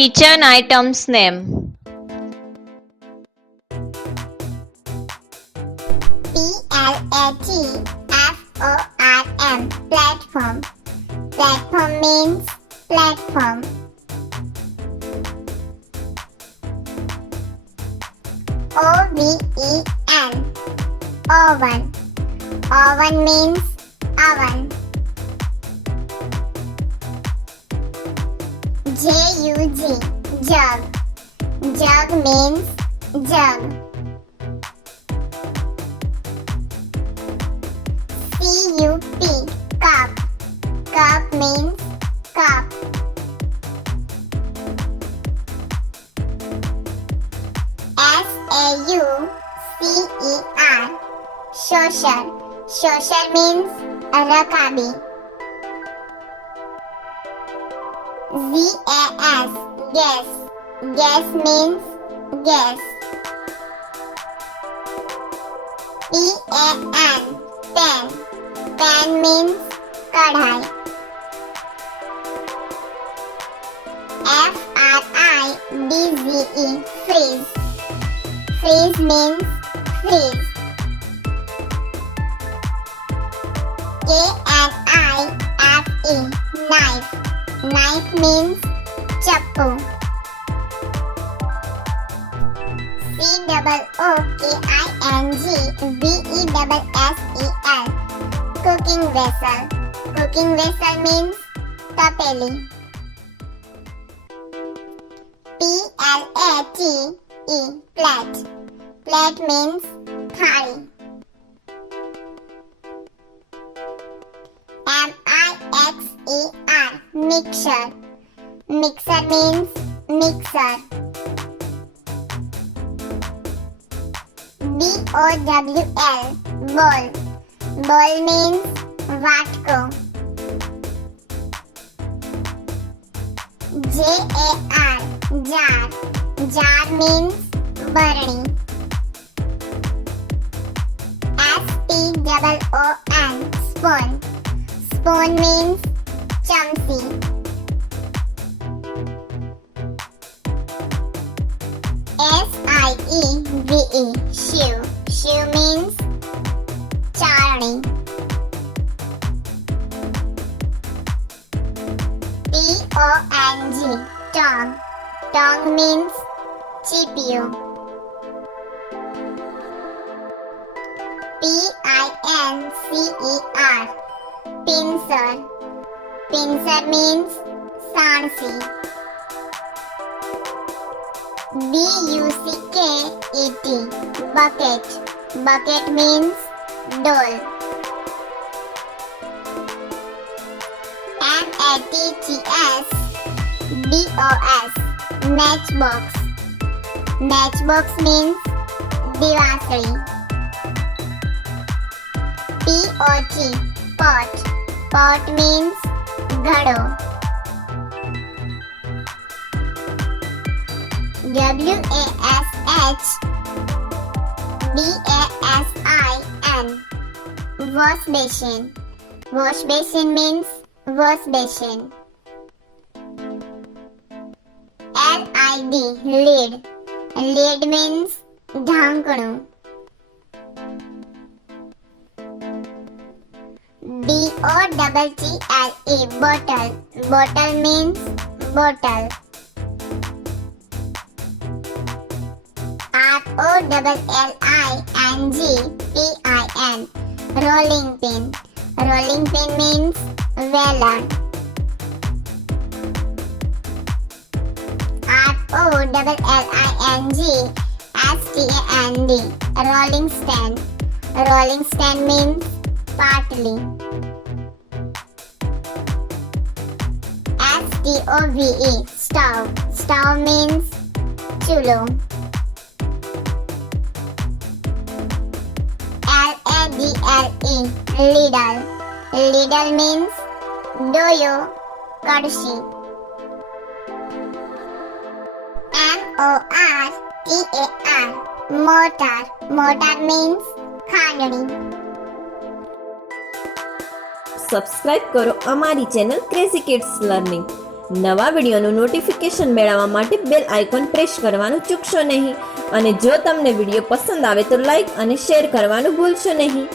Kitchen items name. Platform. Platform. Platform means platform. Oven. Oven. Oven means oven. Jug. Jug. Jug means jug. Cup. Cup means cup. Saucer. Saucer means rakabi. Gas. Gas means gas. Pan. Pan means kadhai. Freeze. Freeze means freeze. Knife. Knife means chappu. COOKING VESSEL. Cooking vessel. Cooking vessel means tapeli. PLATE. Plate. Plate means thali. MIXER. Mixer. Mixer means mixer. BOWL. Bowl. Bowl means vatko. JAR. Jar. Jar means barani. SPOON. Spoon. Spoon means chamsi. SIEVE. Shoe. Shoe means charni. TONG. Tong. Tong means chipio. PINCER. Pincer. Pincer means sarsi. BUCKET. Bucket. Bucket means doll. MATCHBOX. Matchbox. Matchbox means diwasari. POT. Pot. Pot means ghado. WASHBASIN. Wash-basin. Wash-basin means wash-basin. LID. Lid. Lid means ढांकणું. BOTTLE. Bottle. Bottle means bottle. ROLLINGPIN. Rolling pin. Rolling pin means vellum. ROLLINGSTAND. Rolling stand. Rolling stand means partly. STOVE. Stove. Stove means chulo. LADLE. Ladle. Ladle means doyo kadshi. MORTAR. Mortar. Mortar means ખાંડણી. Subscribe કરો અમારી channel crazy kids learning નવા વિડીયોનું notification મેળવવા માટે bell icon press કરવાનું ચૂકશો નહીં અને જો તમને વિડીયો પસંદ આવે તો લાઈક અને શેર કરવાનું ભૂલશો નહીં.